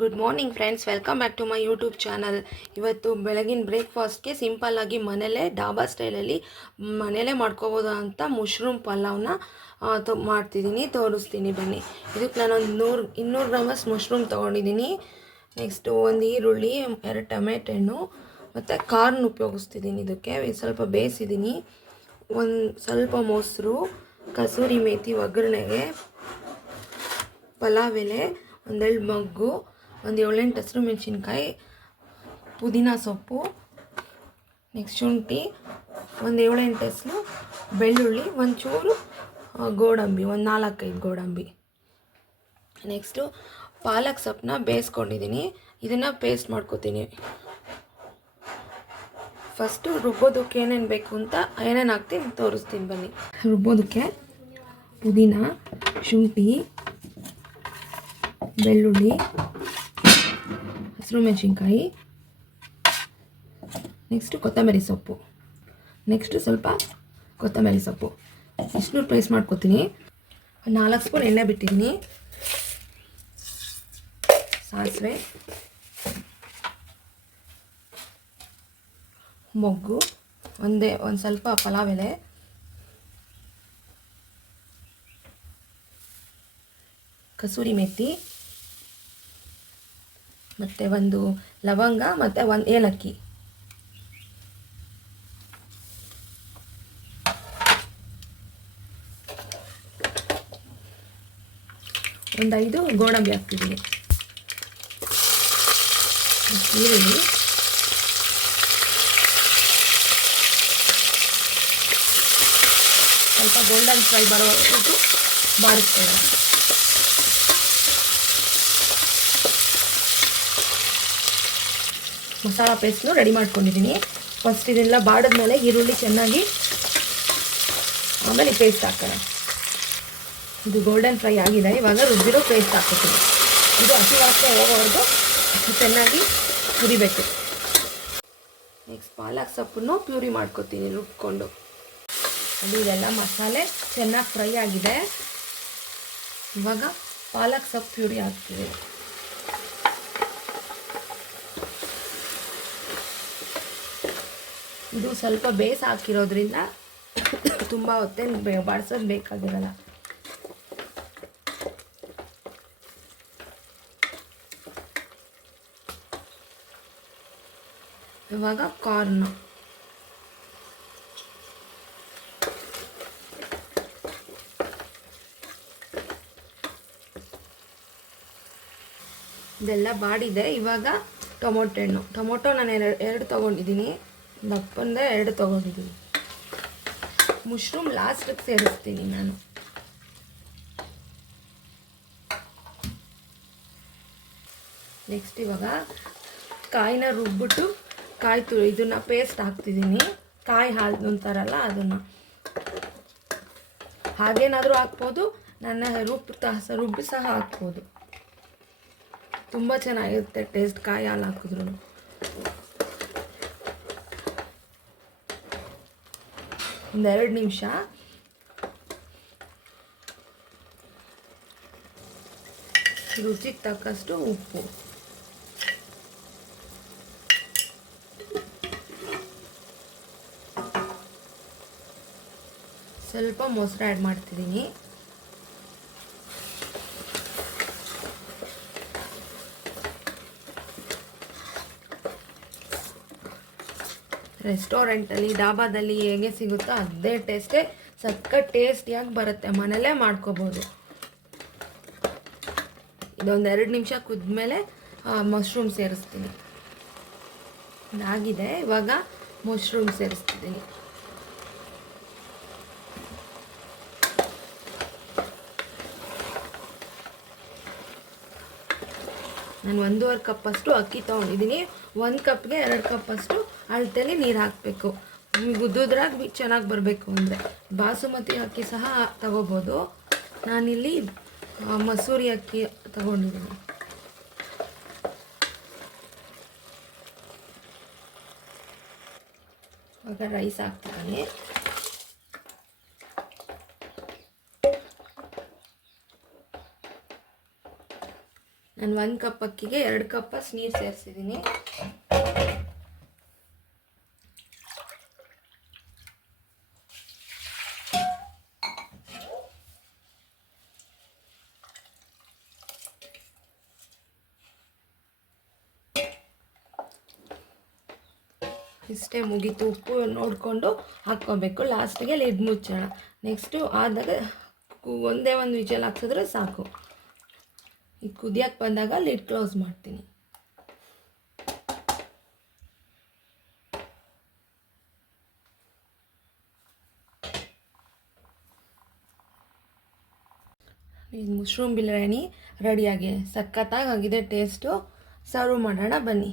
Good morning friends, welcome back to my YouTube channel. ಇವತ್ತು ಬೆಳಗಿನ ಬ್ರೇಕ್ಫಾಸ್ಟ್ಗೆ ಸಿಂಪಲ್ಲಾಗಿ ಮನೇಲೇ ಡಾಬಾ ಸ್ಟೈಲಲ್ಲಿ ಮನೇಲೇ ಮಾಡ್ಕೋಬೋದು ಅಂತ ಮಶ್ರೂಮ್ ಪಲಾವ್ನ ಮಾಡ್ತಿದ್ದೀನಿ, ತೋರಿಸ್ತೀನಿ ಬನ್ನಿ. ಇದಕ್ಕೆ ನಾನು ಒಂದು 200 ಗ್ರಾಮಸ್ ಮಶ್ರೂಮ್ ತೊಗೊಂಡಿದ್ದೀನಿ. ನೆಕ್ಸ್ಟು ಒಂದು ಈರುಳ್ಳಿ, 2 ಟೊಮೆಟೊ ಹಣ್ಣು ಮತ್ತು ಕಾರ್ನ್ ಉಪಯೋಗಿಸ್ತಿದ್ದೀನಿ. ಇದಕ್ಕೆ ಸ್ವಲ್ಪ ಬೇಯಿಸಿದ್ದೀನಿ. ಒಂದು ಸ್ವಲ್ಪ ಮೊಸರು, ಕಸೂರಿ ಮೇಥಿ ಒಗ್ಗರಣೆಗೆ, ಪಲಾವ್ ಎಲೆ, 1 ಮಗ್ಗು, ಒಂದು 7-8 ಹಸಿರು ಮೆಣಸಿನ್ಕಾಯಿ, ಪುದೀನ ಸೊಪ್ಪು, ನೆಕ್ಸ್ಟ್ ಶುಂಠಿ, ಒಂದು 7-8 ಹೆಸರು ಬೆಳ್ಳುಳ್ಳಿ, ಒಂಚೂರು ಗೋಡಂಬಿ, ಒಂದು 4-5 ಗೋಡಂಬಿ. ನೆಕ್ಸ್ಟು ಪಾಲಕ್ ಸೊಪ್ಪನ್ನ ಬೇಯಿಸ್ಕೊಂಡಿದ್ದೀನಿ. ಇದನ್ನು ಪೇಸ್ಟ್ ಮಾಡ್ಕೋತೀನಿ. ಫಸ್ಟು ರುಬ್ಬೋದಕ್ಕೆ ಏನೇನು ಬೇಕು ಅಂತ ಏನೇನು ಹಾಕ್ತೀನಿ ತೋರಿಸ್ತೀನಿ ಬನ್ನಿ. ರುಬ್ಬೋದಕ್ಕೆ ಪುದೀನ, ಶುಂಠಿ, ಬೆಳ್ಳುಳ್ಳಿ, ಹಸಿರು ಮೆಣಸಿನ್ಕಾಯಿ, ನೆಕ್ಸ್ಟು ಕೊತ್ತಂಬರಿ ಸೊಪ್ಪು, ನೆಕ್ಸ್ಟು ಸ್ವಲ್ಪ ಕೊತ್ತಂಬರಿ ಸೊಪ್ಪು ಇಷ್ಟು ಪೇಸ್ಟ್ ಮಾಡ್ಕೊತೀನಿ. 4 ಸ್ಪೂನ್ ಎಣ್ಣೆ ಬಿಟ್ಟಿದ್ದೀನಿ. ಸಾಸಿವೆ, ಮೊಗ್ಗು, ಒಂದು ಸ್ವಲ್ಪ ಪಲಾವ್ ಎಲೆ, ಕಸೂರಿ ಮೆಥಿ, ಮತ್ತು ಒಂದು ಲವಂಗ ಮತ್ತು ಒಂದು ಏಲಕ್ಕಿ. ಒಂದು 5 ಗೋಡಂಬಿ ಹಾಕ್ತಿದ್ದೀನಿ. ಈರುಳ್ಳಿ, ಸ್ವಲ್ಪ ಗೋಲ್ಡನ್ ಫ್ರೈ ಬರೋವರೆಗೂ ಬಾಡಿಸ್ಕೊಳ್ಳೋಣ. ಮಸಾಲ ಪೇಸ್ಟ್ನು ರೆಡಿ ಮಾಡ್ಕೊಂಡಿದ್ದೀನಿ. ಫಸ್ಟ್ ಇದೆಲ್ಲ ಬಾಡಿದ್ಮೇಲೆ ಈರುಳ್ಳಿ ಚೆನ್ನಾಗಿ, ಆಮೇಲೆ ಪೇಸ್ಟ್ ಹಾಕೋಣ. ಇದು ಗೋಲ್ಡನ್ ಫ್ರೈ ಆಗಿದೆ. ಇವಾಗ ರುಬ್ಬಿರೋ ಪೇಸ್ಟ್ ಹಾಕ್ಕೊತೀನಿ. ಇದು ಹಸಿ ವಾಸನೆ ಹೋಗೋವರೆಗೂ ಚೆನ್ನಾಗಿ ಹುರಿಬೇಕು. ನೆಕ್ಸ್ಟ್ ಪಾಲಕ್ ಸೊಪ್ಪನ್ನು ಪ್ಯೂರಿ ಮಾಡ್ಕೊತೀನಿ ರುಬ್ಕೊಂಡು. ಅದು ಇದೆಲ್ಲ ಮಸಾಲೆ ಚೆನ್ನಾಗಿ ಫ್ರೈ ಆಗಿದೆ. ಇವಾಗ ಪಾಲಕ್ ಸೊಪ್ಪು ಪ್ಯೂರಿ ಹಾಕ್ತೀವಿ. ಇದು ಸ್ವಲ್ಪ ಬೇಯಿಸಿ ಹಾಕಿರೋದ್ರಿಂದ ತುಂಬ ಹೊತ್ತೇನು ಬಾಡಿಸೋದು ಬೇಕಾಗಿರಲ್ಲ. ಇವಾಗ ಕಾರ್ನ್, ಇದೆಲ್ಲ ಬಾಡಿದೆ. ಇವಾಗ ಟೊಮೊಟೊ ಹಣ್ಣು, ಟೊಮೊಟೊ ನಾನು ಎರಡು ತೊಗೊಂಡಿದ್ದೀನಿ. ದಪ್ಪಂದ 2 ತೊಗೊಂಡಿದ್ದೀನಿ. ಮಶ್ರೂಮ್ ಲಾಸ್ಟಿಗೆ ಸೇರಿಸ್ತೀನಿ ನಾನು. ನೆಕ್ಸ್ಟ್ ಇವಾಗ ಕಾಯಿನ ರುಬ್ಬಿಟ್ಟು ಇದನ್ನು ಪೇಸ್ಟ್ ಹಾಕ್ತಿದ್ದೀನಿ. ಕಾಯಿ ಹಾಲು ಅಂತಾರಲ್ಲ ಅದನ್ನು, ಹಾಗೇನಾದರೂ ಹಾಕ್ಬೋದು. ನನ್ನ ರುಬ್ಬಿ ಸಹ ಹಾಕ್ಬೋದು. ತುಂಬ ಚೆನ್ನಾಗಿರುತ್ತೆ ಟೇಸ್ಟ್ ಕಾಯಿ ಹಾಲು ಹಾಕಿದ್ರು. ಒಂದು 2 ನಿಮಿಷ. ರುಚಿಗೆ ತಕ್ಕಷ್ಟು ಉಪ್ಪು, ಸ್ವಲ್ಪ ಮೊಸರು ಆ್ಯಡ್ ಮಾಡ್ತಿದ್ದೀನಿ. ರೆಸ್ಟೋರೆಂಟಲ್ಲಿ, ಡಾಬಾದಲ್ಲಿ ಹೇಗೆ ಸಿಗುತ್ತೋ ಅದೇ ಟೇಸ್ಟೇ, ಸಖತ್ ಟೇಸ್ಟಿಯಾಗಿ ಬರುತ್ತೆ. ಮನೇಲೇ ಮಾಡ್ಕೋಬೋದು. ಇದೊಂದು 2 ನಿಮಿಷ ಕುದ್ಮೇಲೆ ಮಶ್ರೂಮ್ ಸೇರಿಸ್ತೀನಿ. ಇದಾಗಿದೆ. ಇವಾಗ ಮಶ್ರೂಮ್ ಸೇರಿಸ್ತಿದ್ದೀನಿ. ನಾನು 1.5 ಕಪ್ಪಷ್ಟು ಅಕ್ಕಿ ತೊಗೊಂಡಿದ್ದೀನಿ. 1 ಕಪ್ಗೆ 2 ಕಪ್ಪಷ್ಟು ಅಳತೆಯಲ್ಲಿ ನೀರು ಹಾಕಬೇಕು. ಉದ್ದುದ್ರಾಗಿ ಚೆನ್ನಾಗಿ ಬರಬೇಕು ಅಂದರೆ ಬಾಸುಮತಿ ಅಕ್ಕಿ ಸಹ ತಗೋಬೋದು. ನಾನಿಲ್ಲಿ ಮಸೂರಿ ಅಕ್ಕಿ ತಗೊಂಡಿದ್ದೀನಿ. ಇವಾಗ ರೈಸ್ ಹಾಕ್ತೀನಿ. ನಾನು 1 ಕಪ್ ಅಕ್ಕಿಗೆ 2 ಕಪ್ ನೀರು ಸೇರಿಸಿದ್ದೀನಿ. ಇಷ್ಟೇ ಮುಗೀತು. ಉಪ್ಪು ನೋಡಿಕೊಂಡು ಹಾಕ್ಕೋಬೇಕು. ಲಾಸ್ಟಿಗೆ ಲಿಡ್ ಮುಚ್ಚೋಣ. ನೆಕ್ಸ್ಟು ಆದಾಗ ಒಂದೇ ಒಂದು ವಿಜಲ್ ಹಾಕ್ಸಿದ್ರೆ ಸಾಕು. ಈ ಕುದಿಯೋಕ್ಕೆ ಬಂದಾಗ ಲಿಡ್ ಕ್ಲೋಸ್ ಮಾಡ್ತೀನಿ. ಈ ಮಶ್ರೂಮ್ ಬಿರಿಯಾನಿ ರೆಡಿಯಾಗಿ ಸಖತ್ತಾಗಿ ಆಗಿದೆ ಟೇಸ್ಟು. ಸರ್ವ್ ಮಾಡೋಣ ಬನ್ನಿ.